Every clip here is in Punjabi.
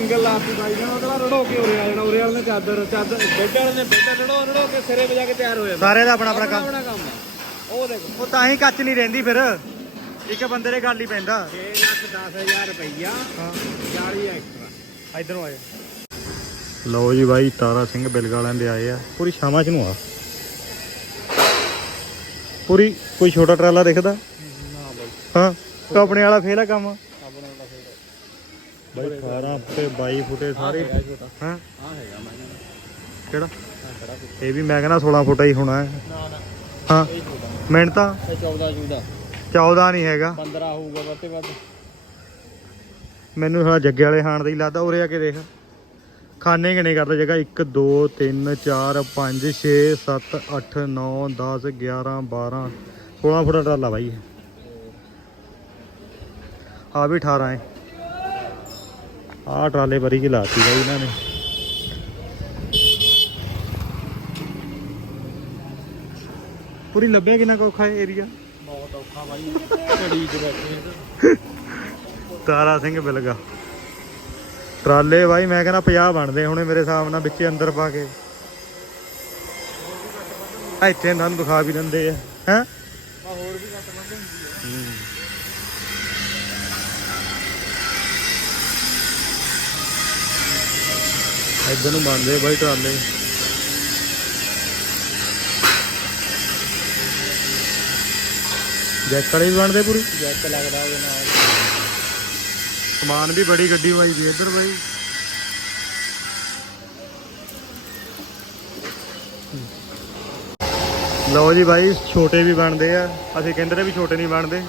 ਐਂਗਲ ਲਾਤੀ ਬਾਈ ਨੇ ਉਹਦਾ ਰੜੋ ਕੇ ਉਰੇ ਆ ਜਾਣਾ ਉਰੇ ਵਾਲੇ ਨੇ ਚਾਦਰ ਚਾਦਰ ਬੈੱਡ ਵਾਲੇ ਨੇ ਬੈੱਡ ਰੜੋ ਰੜੋ ਕੇ ਸਿਰੇ ਵਜਾ ਕੇ ਤਿਆਰ ਹੋ ਜਾਂਦਾ ਸਾਰੇ ਦਾ ਆਪਣਾ ਆਪਣਾ ਕੰਮ। ਆਪਣਾ ਕੰਮ ਆ। ਉਹ ਦੇਖੋ। ਉਹ ਤਾਂ ਹੀ ਕੱਚ ਨਹੀਂ ਰਹਿੰਦੀ ਫਿਰ। ਇੱਕ ਬੰਦੇ ਦੇ ਗੱਲ ਹੀ ਪੈਂਦਾ। 6 ਲੱਖ 10000 ਰੁਪਈਆ ਹਾਂ। 40 ਐਕਸਟਰਾ ਇਧਰੋਂ ਆਏ ਲਓ ਜੀ ਬਾਈ ਤਾਰਾ ਸਿੰਘ ਬਿਲਗ ਵਾਲਿਆਂ ਦੇ ਆਏ ਆ। ਪੂਰੀ ਸ਼ਾਮਾਂ ਚ ਨੂੰ ਆ। ਪੂਰੀ ਕੋਈ ਛੋਟਾ ਟਰਾਲਾ ਦਿਖਦਾ? ਨਾ ਬਾਈ। ਹਾਂ ਆਪਣੇ ਵਾਲਾ ਫੇਲ ਆ ਕੰਮ। ਦਾ ਬਾਈ 18 ਫੁੱਟੇ 22 ਫੁੱਟੇ ਸਾਰੇ। ਹਾਂ? ਆ ਹੈਗਾ ਮੈਂ ਕਿਹੜਾ। ਇਹ ਵੀ ਮੈਂ ਕਹਿੰਦਾ 16 ਫੁੱਟਾ ਹੀ ਹੋਣਾ ਹੈ। ਨਾ ਨਾ। ਹਾਂ। ਮਿੰਟ? ਤਾਂ ਇਹ 14 ਜੂਦਾ 14 ਨਹੀਂ ਹੈਗਾ। 15 ਹੋਊਗਾ ਵੱਧ ਤੇ ਵੱਧ। ਮੈਨੂੰ ਸਾਲਾ ਜੱਗੇ ਵਾਲੇ ਹਾਣ ਦਾ ਹੀ ਲੱਗਦਾ ਉਰੇ ਆ ਕੇ ਦੇਖ। ਖਾਨੇ ਕਿਨੇ ਕਰਦਾ ਜਗ੍ਹਾ? 1 2 3 4 5 6 7 8 9 10 11 12 16 ਫੁੱਟ ਟਰਾਲਾ ਬਾਈ ਆ ਵੀ 18 ਹੈ। ਆ ਟਰਾਲੇ ਬਰੀ ਕੀ ਲਾਤੀ ਬਾਈ ਇਹਨਾਂ ਨੇ। ਪੂਰੀ ਲੱਭਿਆ ਕਿੰਨਾ ਕੁ ਔਖਾ ਹੈ ਏਰੀਆ ਬਹੁਤ ਔਖਾ ਬਾਈ। ਘੜੀ ਚ ਬੈਠੇ ਤਾਰਾ ਸਿੰਘ ਬਿਲਗਾ। ਟਰਾਲੇ ਬਾਈ ਮੈਂ ਕਹਿੰਦਾ 50 ਬਣਦੇ ਹੁਣੇ ਮੇਰੇ ਹਿਸਾਬ ਨਾਲ ਵਿੱਚੇ ਅੰਦਰ ਪਾ ਕੇ। ਇੱਥੇ ਇਹਨਾਂ ਨੂੰ ਦਿਖਾ ਵੀ ਦਿੰਦੇ ਆ। ਹੈ? ਇੱਧਰ ਨੂੰ ਬਣਦੇ ਬਾਈ ਟਰਾਲੇ। ਜੈਕ ਵਾਲੇ ਵੀ ਬਣਦੇ ਪੂਰੀ? ਜੈਕ ਲੱਗਦਾ ਉਹਦੇ ਨਾਲ। ਸਮਾਨ ਵੀ ਬੜੀ ਗੱਡੀ ਵਾਈ ਦੀ ਇੱਧਰ ਬਾਈ। ਲਓ ਜੀ ਬਾਈ ਛੋਟੇ ਵੀ ਬਣਦੇ ਆ। ਅਸੀਂ ਕਹਿੰਦੇ ਨੇ ਵੀ ਛੋਟੇ ਨਹੀਂ ਬਣਦੇ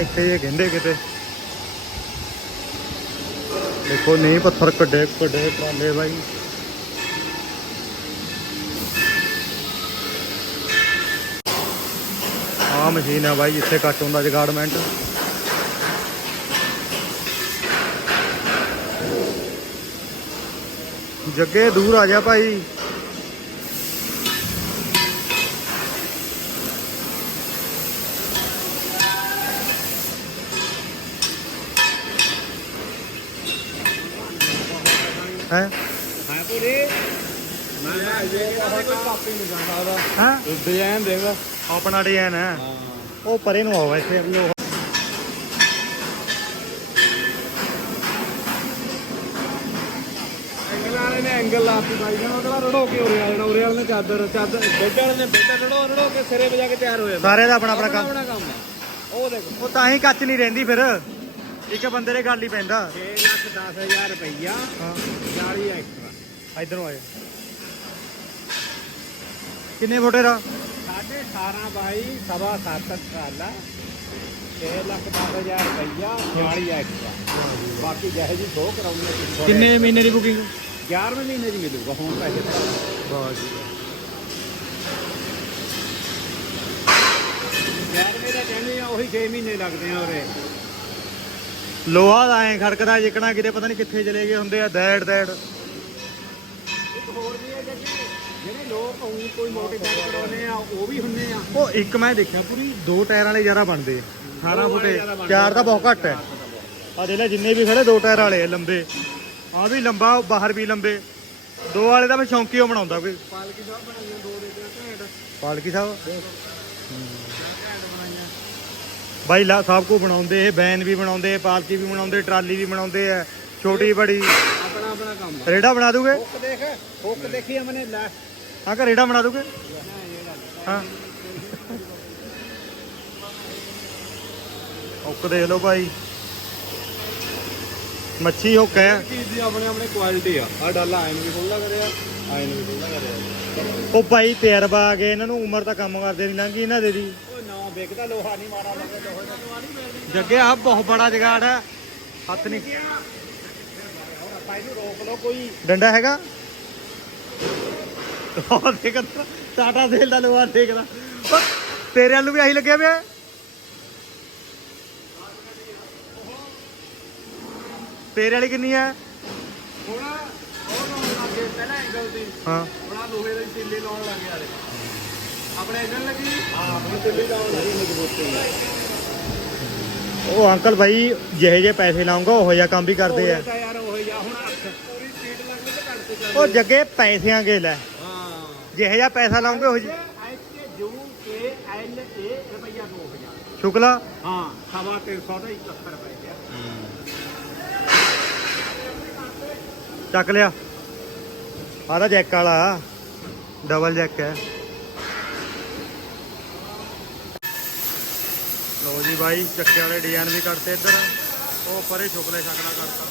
ਇੱਥੇ ਇਹ ਕਹਿੰਦੇ ਕਿਤੇ। ਦੇਖੋ, ਨਹੀਂ ਪੱਥਰ ਕੱਢੇ ਕੱਢੇ ਟਰਾਲੇ ਬਾਈ। ਆ ਮਸ਼ੀਨ ਆ ਬਾਈ, ਇੱਥੇ ਕੱਟ ਹੁੰਦਾ ਜਗਾੜਮੈਂਟ। ਜੱਗੇ, ਦੂਰ ਆ ਜਾ ਭਾਈ। ਹੈ? ਹੈ ਪੂਰੀ ਮੈਂ ਨਾ ਇਹ ਕਹਿੰਦਾ ਕੋਈ ਕਾਪੀ ਨਹੀਂ ਜਾਂਦਾ ਉਹਦਾ। ਹਾਂ? ਡਿਜ਼ਾਈਨ ਦੇਗਾ ਆਪਣਾ ਡਿਜ਼ਾਈਨ ਹੈ। ਹਾਂ। ਉਹ ਪਰੇ ਨੂੰ ਆਵਾ ਇੱਥੇ ਵੀ ਉਹ ਐਂਗਲ ਵਾਲੇ ਨੇ ਐਂਗਲ ਲਾਤੀ ਬਾਈ ਨੇ ਉਹਦਾ ਰੜੋ ਕੇ ਉਰੇ ਆ ਜਾਣਾ ਉਰੇ ਵਾਲੇ ਨੇ ਚਾਦਰ ਚਾਦਰ ਬੈੱਡ ਵਾਲੇ ਨੇ ਬੈੱਡ ਰੜੋ ਰੜੋ ਕੇ ਸਿਰੇ ਵਜਾ ਕੇ ਤਿਆਰ ਹੋ ਜਾਂਦਾ ਸਾਰੇ ਦਾ ਆਪਣਾ ਆਪਣਾ ਕੰਮ। ਉਹ ਦੇਖੋ। ਉਹ ਤਾਂ ਹੀ ਕੱਚ ਨਹੀਂ ਰਹਿੰਦੀ ਫਿਰ। ਇੱਕ ਬੰਦੇ ਦੇ ਗੱਲ ਹੀ ਪੈਂਦਾ। 6 ਲੱਖ 10000 ਰੁਪਈਆ ਹਾਂ। 40 ਐਕਸਟਰਾ ਇਧਰੋਂ ਆਏ ਕਿੰਨੇ ਫੁੱਟੇ ਦਾ? ਸਾਢੇ 18 ਬਾਈ ਸਵਾ 7 ਸਾਲਾ 6 ਲੱਖ 10000 ਰੁਪਈਆ 40 ਐਕਸਟਰਾ ਬਾਕੀ ਜਿਹੇ ਜੀ ਸੋ ਕਰਾਉਂਗੇ ਕਿੰਨੇ ਮਹੀਨੇ ਦੀ ਬੁਕਿੰਗ 11ਵੇਂ ਮਹੀਨੇ ਦੀ ਮਿਲੂਗਾ ਹੁਣ ਪੈਸੇ ਵਾਹ ਜੀ। 11ਵੇਂ ਦਾ ਕਹਿੰਦੇ ਆ ਉਹੀ 6 ਮਹੀਨੇ ਲੱਗਦੇ ਆ ਉਰੇ। ਲੋਹਾ ਦਾ ਐ ਖੜਕਦਾ ਜਿਕਣਾ ਕਿਤੇ ਪਤਾ ਨਹੀਂ ਕਿੱਥੇ ਚਲੇ ਗਏ ਹੁੰਦੇ ਆ ਦੈੜ ਦੈੜ ਇੱਕ ਹੋਰ ਵੀ ਹੈ ਜੀ ਜਿਹੜੇ ਲੋਕ ਕੋਈ ਮੋਟੇ ਟਾਇਰ ਕਰਾਉਂਦੇ ਆ ਉਹ ਵੀ ਹੁੰਨੇ ਆ। ਉਹ ਇੱਕ ਮੈਂ ਦੇਖਿਆ ਪੂਰੀ ਦੋ ਟਾਇਰਾਂ ਵਾਲੇ ਜ਼ਿਆਦਾ ਬਣਦੇ ਆ 18 ਫੁੱਟੇ ਚਾਰ ਤਾਂ ਬਹੁਤ ਘੱਟ ਹੈ। ਆ ਦੇ ਲੈ ਜਿੰਨੇ ਵੀ ਖੜੇ ਦੋ ਟਾਇਰ ਵਾਲੇ ਲੰਬੇ। ਆ ਵੀ ਲੰਬਾ ਬਾਹਰ ਵੀ ਲੰਬੇ। ਦੋ ਵਾਲੇ ਦਾ ਮੈਂ ਸ਼ੌਂਕੀ ਉਹ ਬਣਾਉਂਦਾ ਕੋਈ। ਪਾਲਕੀ ਸਾਹਿਬ ਬਣਾਈਆਂ ਦੋ ਦੇ ਘੈਂਟ। ਪਾਲਕੀ ਸਾਹਿਬ? ਬਾਈ ਲਾ ਸਭ ਕੁ ਬਣਾਉਂਦੇ ਇਹ ਬੈਨ ਵੀ ਬਣਾਉਂਦੇ ਪਾਲਕੀ ਵੀ ਬਣਾਉਂਦੇ ਟਰਾਲੀ ਵੀ ਬਣਾਉਂਦੇ ਆ ਛੋਟੀ ਬੜੀ। ਆਪਣਾ ਆਪਣਾ ਕੰਮ ਆ। ਰੇੜਾ ਬਣਾ ਦੂਗੇ? ਹੁੱਕ ਦੇਖ ਹੁੱਕ ਦੇਖੀ ਅਮਨੇ ਲੈ। ਹਾਂ ਕਿ ਰੇੜਾ ਬਣਾ ਦੂਗੇ? ਹਾਂ। ਹੁੱਕ ਦੇਖ ਲਓ ਭਾਈ ਮੱਛੀ ਹੁੱਕ ਹੈ। ਚੀਜ਼ ਦੀ ਆਪਣੇ ਆਪਣੇ ਕੁਆਲਿਟੀ ਆ। ਆ ਡਾਲਾ ਆਇਨ ਵੀ ਖੁੱਲਾ ਕਰਿਆ ਆਇਨ ਵੀ ਖੁੱਲਾ ਕਰਿਆ। ਉਹ ਭਾਈ ਤਜਰਬਾ ਆ ਗਏ ਇਹਨਾਂ ਨੂੰ ਉਮਰ ਤਾਂ ਕੰਮ ਕਰਦੇ ਨਹੀਂ ਲੰਘੀ ਇਹਨਾਂ ਦੇ ਦੀ। ਲੋਹਾ ਨਹੀਂ ਮਾਰਾ ਦਾ ਜੱਗੇ ਆ ਬਹੁਤ ਬੜਾ ਜਗਾੜ ਹੈ। ਹੱਥ ਨਹੀਂ। ਰੋਕ ਲਓ ਕੋਈ ਡੰਡਾ ਹੈਗਾ? ਉਹ ਦੇਖ ਟਾਟਾ ਸੇਲ ਦਾ ਲੋਹਾ ਦੇਖਦਾ ਤੇਰੇ ਵੱਲ ਨੂੰ ਵੀ ਆਹੀ ਲੱਗਿਆ ਪਿਆ। ਤੇਰੇ ਵਾਲੀ ਕਿੰਨੀ ਹੈ? ਹੁਣ ਉਹ ਲਾਉਣ ਲੱਗੇ ਪਹਿਲਾਂ ਐਂਗਲ ਦੀ ਹਾਂ। ਹੁਣ ਲੋਹੇ ਦੀ ਸਿੱਲੀ ਲਾਉਣ ਲੱਗ ਗਿਆ ਉਹ ਅੰਕਲ ਭਾਈ ਜਿਹੇ ਜੇ ਪੈਸੇ ਲਾਉਂਗਾ ਉਹ ਜਿਹਾ ਕੰਮ ਵੀ ਕਰਦੇ ਆ। ਯਾਰ ਉਹ ਜਾ ਹੁਣ ਅੱਖ ਪੂਰੀ ਸਪੀਡ ਲੱਗ ਤੇ ਘੱਟ ਤੇ ਚੱਲ ਉਹ ਜੱਗੇ ਪੈਸਿਆਂ ਕੇ ਲੈ। ਹਾਂ। ਜਿਹੇ ਜਿਹਾ ਪੈਸਾ ਲਾਉਂਗੇ ਉਹ ਜਿਹਾ- H U K L A ਰੁਪਈਆ 2000 ਸ਼ੁਕਲਾ। ਹਾਂ ਸਵਾ 300 ਦਾ ਇੱਕ ਅੱਖਰ ਪੈ ਗਿਆ। ਚੱਕ ਲਿਆ। ਆਹ ਤਾਂ ਜੈਕ ਵਾਲਾ ਡਬਲ ਜੈਕ ਹੈ। ਲੋ ਜੀ ਬਾਈ ਚੱਕੇ ਵਾਲੇ ਡਿਜ਼ਾਈਨ ਵੀ ਕੱਢਤੇ ਇੱਧਰ। ਉਹ ਪਰੇ ਸ਼ੁਕਲੇ ਸ਼ਕਲਾ ਕਰਤਾ।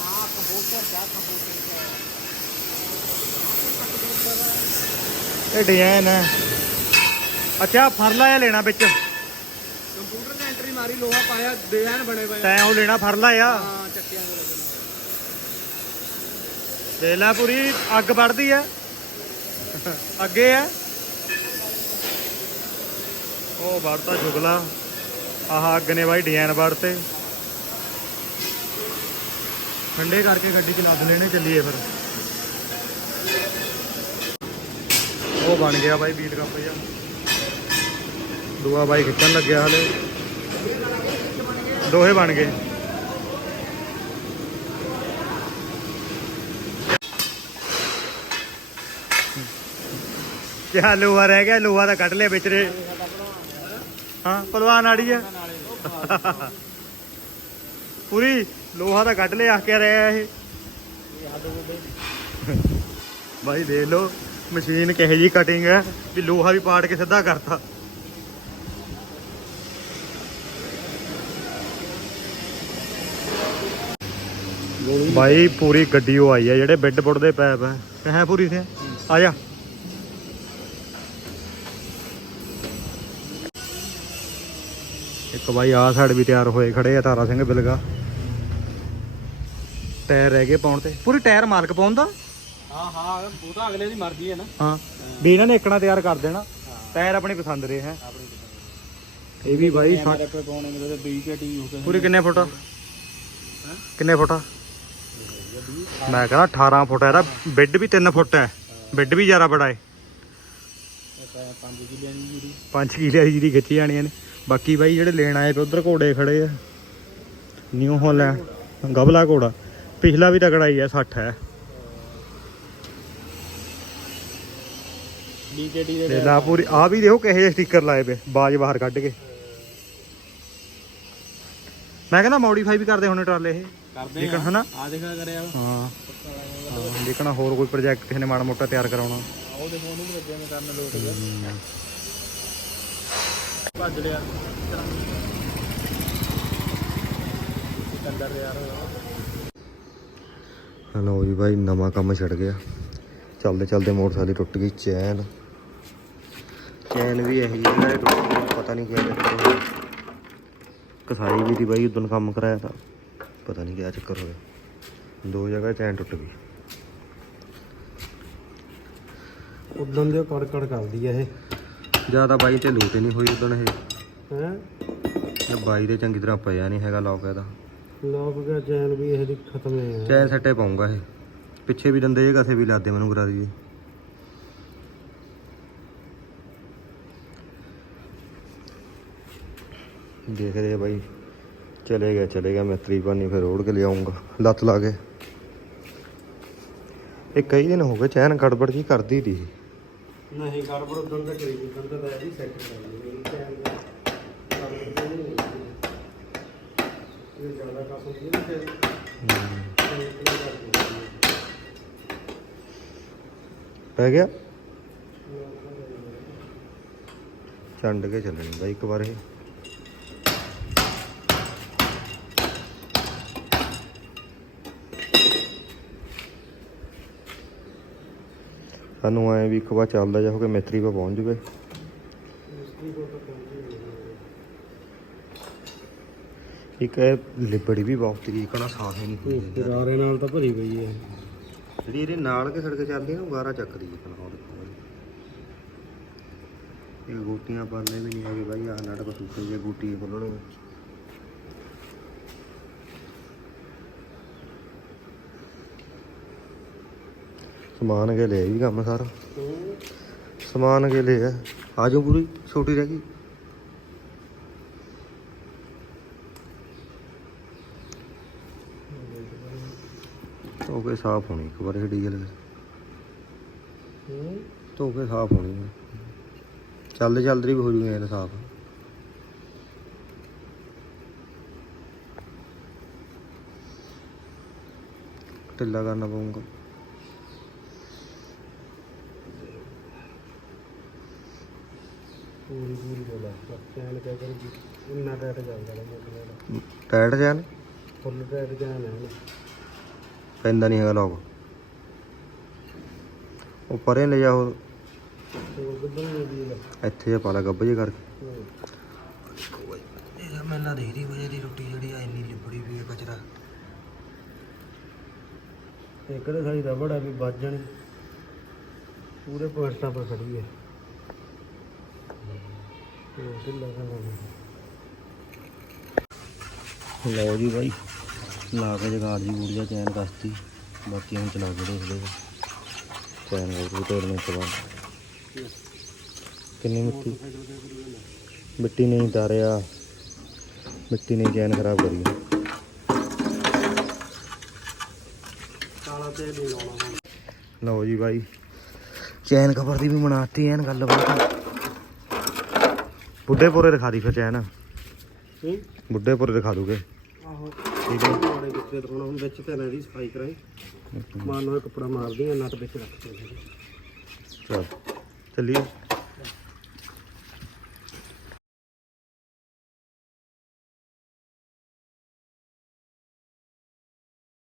ਹਾਂ ਕੰਪਿਊਟਰ ਦਾ ਕੰਪਿਊਟਰ ਇਹ ਡਿਜ਼ਾਈਨ ਹੈ। ਅੱਛਾ ਫਰਲਾ ਇਹ ਲੈਣਾ ਵਿੱਚ। ਕੰਪਿਊਟਰ ਤੇ ਐਂਟਰੀ ਮਾਰੀ ਲੋਹਾ ਪਾਇਆ ਡਿਜ਼ਾਈਨ ਬਣੇ ਪਏ। ਤੈਂ ਉਹ ਲੈਣਾ ਫਰਲਾ ਆ ਹਾਂ ਚੱਕਿਆਂ ਦੇ ਲੱਗਣ ਦੇ ਲੈ ਪੂਰੀ ਅੱਗ ਵੱਢਦੀ ਐ ਅੱਗੇ ਐ ਉਹ ਵੜਤਾ ਸ਼ੁਕਲਾ ਆਹ ਅੱਗ ਨੇ ਬਾਈ ਡਿਜ਼ਾਈਨ ਵੜਤੇ। ਠੰਡੇ ਕਰਕੇ ਗੱਡੀ ਚ ਲੱਦ ਲੈਣੇ, ਚੱਲੀਏ ਫਿਰ। ਉਹ ਬਣ ਗਿਆ ਬਾਈ ਬੀਟ ਕੱਪ ਜਾ ਦੂਆ ਬਾਈ ਖਿੱਚਣ ਲੱਗਿਆ ਹਲੇ। ਦੋਹੇ ਬਣ ਗਏ। ਕਿਆ ਲੋਹਾ ਰਹਿ ਗਿਆ? ਲੋਹਾ ਤਾਂ ਕੱਢ ਲਿਆ ਵਿਚਰੇ ਹਾਂ ਪਹਿਲਵਾਨ ਆੜੀ ਆ। ਪੂਰੀ ਲੋਹਾ ਤਾਂ ਕੱਢ ਲਿਆ ਕਿਆ ਰਿਹਾ ਇਹ। ਭਾਈ ਦੇਖ ਲਓ, ਮਸ਼ੀਨ ਕਿਹੋ ਜੀ ਕਟਿੰਗ ਹੈ ਵੀ ਲੋਹਾ ਵੀ ਪਾੜ ਕੇ ਸਿੱਧਾ ਕਰਤਾ। ਬਾਈ ਪੂਰੀ ਗੱਡੀ ਉਹ ਆਈ ਹੈ ਜਿਹੜੇ ਬੈੱਡ ਬੁੱਡ ਦੇ ਪੈਪ ਹੈ ਹੈ ਪੂਰੀ ਸੇ ਆ ਜਾ। ਇੱਕ ਬਾਈ ਆਹ ਸਾਈਡ ਵੀ ਤਿਆਰ ਹੋਏ ਖੜੇ ਆ ਤਾਰਾ ਸਿੰਘ ਬਿਲਗਾ। ਟਾਇਰ ਰਹਿ ਗਏ ਪਾਉਣ ਤੇ। ਪੂਰੀ ਟਾਇਰ ਮਾਲਕ ਪਾਉਂਦਾ ਹਾਂ ਹਾਂ ਉਹ ਤਾਂ ਅਗਲੇ ਦੀ ਮਰਜ਼ੀ ਹੈ ਨਾ। ਹਾਂ ਵੀ ਇਹਨਾਂ ਨੇ ਇੱਕਣਾ ਤਿਆਰ ਕਰ ਦੇਣਾ। ਟਾਇਰ ਆਪਣੀ ਪਸੰਦ ਦੇ ਹੈ। ਇਹ ਵੀ ਬਾਈ ਸੱਠ- ਮੇਰੇ ਪੇ ਪਾਉਣੇ ਮੇਰੇ 20 ਕੇ ਟੀ ਹੋ ਪੂਰੀ ਕਿੰਨੇ ਫੁੱਟ? ਕਿੰਨੇ ਫੁੱਟ? ਮੈਂ ਕਹਿੰਦਾ 18 ਫੁੱਟ ਹੈ ਇਹਦਾ ਬੈੱਡ ਵੀ 3 ਫੁੱਟ ਹੈ। ਬੈੱਡ ਵੀ ਜ਼ਿਆਦਾ ਬੜਾ ਹੈ। 5 ਕਿਲਿਆਂ ਦੀ ਜੀਰੀ 5 ਕਿਲੇ ਦੀ ਜਿਹੜੀ ਖਿੱਚੀ ਜਾਣੀਆਂ ਨੇ ਬਾਕੀ ਬਾਈ ਜਿਹੜੇ ਲੈਣ ਆਏ ਪਏ ਉਧਰ ਘੋੜੇ ਖੜੇ ਆ। ਨਿਊ ਹਾਲੈਂਡ ਗਬਲਾ ਘੋੜਾ। ਪਿਛਲਾ ਵੀ ਤਕੜਾ ਹੀ ਹੈ 60 ਹੈ। 20 ਕੇ ਟੀ ਤੇ ਲਾ ਪੂਰੀ ਆ ਵੀ ਦੇਖੋ ਕਿਹੋ ਜਿਹੇ ਸਟicker ਲਾਏ ਪਏ ਬਾਜ ਬਾਹਰ ਕੱਢ ਕੇ। ਮੈਂ ਕਹਿੰਦਾ ਮੋਡੀਫਾਈ ਵੀ ਕਰਦੇ ਹੋਣੇ ਟਰਾਲੇ ਇਹ। ਕਰਦੇ ਲੇਕਿਨ ਹਨਾ? ਆ ਦੇਖਾ ਕਰਿਆ ਹਾਂ। ਲੇਕਿਨ ਹੋਰ ਕੋਈ ਪ੍ਰੋਜੈਕਟ ਕਿਸੇ ਨੇ ਮਾੜਾ ਮੋਟਾ ਤਿਆਰ ਕਰਾਉਣਾ। ਉਹ ਦੇਖੋ ਉਹਨੂੰ ਵੀ ਮੈਂ ਕਰਨ ਲੋਟ ਗਿਆ ਭੱਜ ਲਿਆ। ਕੰਦਰ ਯਾਰ। ਹਲੋ ਜੀ ਭਾਈ ਨਵਾਂ ਕੰਮ ਛੱਡ ਗਿਆ। ਚੱਲਦੇ ਚੱਲਦੇ ਮੋਟਰਸਾਈਕਲ ਟੁੱਟ ਗਈ ਚੈਨ। ਚੈਨ ਵੀ ਇਹੀ ਜਿਹੀ ਨਾਲੇ ਟੁੱਟ ਪਤਾ ਨਹੀਂ ਕਿਆ ਚੱਕਰ ਹੋਇਆ। ਕਸਾਈ ਵੀ ਦੀ ਬਾਈ ਉਦੋਂ ਕੰਮ ਕਰਾਇਆ ਤਾਂ। ਪਤਾ ਨਹੀਂ ਕਿਆ ਚੱਕਰ ਹੋਇਆ। ਦੋ ਜਗ੍ਹਾ ਚੈਨ ਟੁੱਟ ਗਈ। ਉਦੋਂ ਦੇ ਕੜਕੜ ਕਰਦੀ ਆ ਇਹ। ਜ਼ਿਆਦਾ ਬਾਈ ਤੇ ਲੂਟ ਹੀ ਨਹੀਂ ਹੋਈ ਉਦੋਂ ਇਹ। ਹੈ? ਇਹ ਬਾਈ ਦੇ ਚੰਗੀ ਤਰ੍ਹਾਂ ਪਿਆ ਨਹੀਂ ਹੈਗਾ ਲੋਕ ਇਹਦਾ। ਲੋਕ ਗਿਆ ਚੈਨ ਵੀ ਇਹਦੀ ਖਤਮ ਹੈ। ਚੈਨ ਸੱਟੇ ਪਾਉਂਗਾ ਇਹ। ਪਿੱਛੇ ਵੀ ਦੰਦੇ ਜੇ ਕਸੇ ਵੀ ਲਾਦੇ ਮੈਨੂੰ ਕਰਾ ਦਈਏ। ਦੇਖ ਰਹੇ ਬਾਈ। ਚਲੇ ਗਿਆ ਚਲੇ ਗਿਆ ਮਿਸਤਰੀ ਪਾਣੀ ਫਿਰ ਰੋੜ ਕੇ ਲਿਆਉਂਗਾ ਲੱਤ ਲਾ ਕੇ। ਇਹ ਕਈ ਦਿਨ ਹੋ ਗਏ ਚੈਨ ਗੜਬੜ ਜੀ ਕਰਦੀ ਦੀ ਨਹੀਂ ਗੜਬੜ ਉਦੋਂ ਦਾ ਕਰੀ ਉਦੋਂ ਦਾ ਇਹਦੀ ਸੈੱਟ ਕਰ ਲਈ ਦਾ ਗੜਬੜ ਨਹੀਂ ਹੋਈ ਇਹ ਜ਼ਿਆਦਾ ਕਾਸ ਹੁੰਦੀ ਹੈ ਫਿਰ। ਪੈ ਗਿਆ? ਚੰਡ ਕੇ ਚੱਲਣੀ ਬਾਈ ਇੱਕ ਵਾਰ ਇਹ। ਸਾਨੂੰ ਐ ਵੀ ਇੱਕ ਵਾਰ ਚੱਲਦਾ ਜਾ ਹੋ ਕੇ ਮਿਸਤਰੀ ਪਾ ਪਹੁੰਚ ਜਵੇ ਇੱਕ ਇਹ ਲਿਬੜੀ ਵੀ ਬਹੁਤ ਤਰੀਕ ਨਾਲ ਸਾਫ਼ ਹੀ ਨਹੀਂ ਜਾਂਦੀ। ਰਾਰੇ ਨਾਲ ਤਾਂ ਭਰੀ ਪਈ ਹੈ। ਜਿਹੜੀ ਇਹਦੇ ਨਾਲ ਕੇ ਸੜਕ ਚੱਲਦੀ ਨਾ ਉਹ ਗਾਰਾ ਚੱਕਦੀ ਹੈ ਕਨਾ ਹੋਰ ਇਹ ਗੋਟੀਆਂ ਪਾਣੇ ਵੀ ਨਹੀਂ ਹੈਗੇ ਬਾਈ ਆਹ ਨਟ ਕਸੂਤੇ ਜੇ ਗੋਟੀ ਖੋਲਣੇ ਸਮਾਨ ਕੇ ਲਿਆ ਵੀ ਕੰਮ ਸਾਰਾ। ਸਮਾਨ ਕੇ ਲਿਆ ਆ। ਜਾਓ ਪੂਰੀ, ਛੋਟੀ ਰਹਿ ਗਈ। ਧੋ ਕੇ ਸਾਫ਼ ਹੋਣੀ, ਇੱਕ ਵਾਰ ਡੀਜ਼ਲ ਧੋ ਕੇ ਸਾਫ਼ ਹੋਣੀ ਚੱਲਦੇ ਚੱਲਦੇ ਵੀ ਹੋ ਜੂਗੇ ਇਹ ਸਾਫ਼। ਢਿੱਲਾ ਕਰਨਾ ਪਊਗਾ। ਪੂਰੀ ਪੂਰੀ ਬੋਲਾ ਚੈਨ ਕਹਿ ਕਰ ਇੰਨਾ ਟਾਈਟ ਚੱਲਦਾ ਮੋਟਰ ਟਾਇਟ ਜਾਨ ਫੁੱਲ ਟਾਈਟ ਜਾਨ ਹੈ। ਪੈਂਦਾ ਨਹੀਂ ਹੈਗਾ ਲੋਕ ਉਹ ਪਰੇ ਲੈ ਜਾਓ ਹੋਰ ਕਿੱਦਾਂ ਨਹੀਂ ਦੀ ਇੱਥੇ ਜਿਹਾ ਪਾ ਲਾ ਗੱਬ ਜੇ ਕਰਕੇ ਇਹ ਮੈਨਾਂ ਦੇਖਦੀ ਵਜੇ ਦੀ ਰੋਟੀ ਜਿਹੜੀ ਆ ਇੰਨੀ ਲਿਬੜੀ ਵੀ ਹੈ ਕਚਰਾ। ਇੱਕ ਦੇ ਸਾਡੀ ਰਬੜ ਆ ਵੀ ਵੱਜ ਜਾਣੀ। ਪੂਰੇ ਪੁਆਇੰਟਾਂ ਪਰ ਖੜੀ ਹੈ। ਲਓ ਜੀ ਬਾਈ, ਲਾ ਕੇ ਜਗਾੜ ਦੀ ਬੂੜੀਆ ਚੈਨ ਕਸਤੀ। ਬਾਕੀ ਹੁਣ ਚਲਾ ਕੇ ਦੇਖਦੇ ਹਾਂ ਚੈਨ ਹੋਰ ਤੋੜਨੇ ਤੋਂ ਬਾਅਦ ਕਿੰਨੀ ਮਿੱਟੀ? ਮਿੱਟੀ ਨਹੀਂ ਤਾਰਿਆ। ਮਿੱਟੀ ਨੇ ਚੈਨ ਖਰਾਬ ਕਰੀ। ਕਾਲਾ ਤੇ ਨਹੀਂ ਲਾਉਣਾ ਲਓ ਜੀ ਬਾਈ, ਚੈਨ ਕਵਰ ਦੀ ਵੀ ਬਣਾਤੀ ਐਨ ਗੱਲਬਾਤ। ਬੁੱਢੇਪੁਰੇ ਦਿਖਾ ਦੀ ਫਿਰ ਚੈਨ। ਹੂੰ ਬੁੱਢੇਪੁਰੇ ਦਿਖਾ ਦੂਗੇ। ਆਹੋ ਠੀਕ ਹੈ ਮਾੜੇ ਕਿੱਥੇ ਦਿਖਾਉਣਾ ਹੁਣ ਵਿੱਚ ਤੇ ਇਹਨਾਂ ਦੀ ਸਫ਼ਾਈ ਕਰਾਈ। ਮਾਨ ਨਾਲ ਕੱਪੜਾ ਮਾਰਦੀ ਆ ਨਟ ਵਿੱਚ ਰੱਖ ਦੇ ਚਲ। ਚੱਲੀਏ।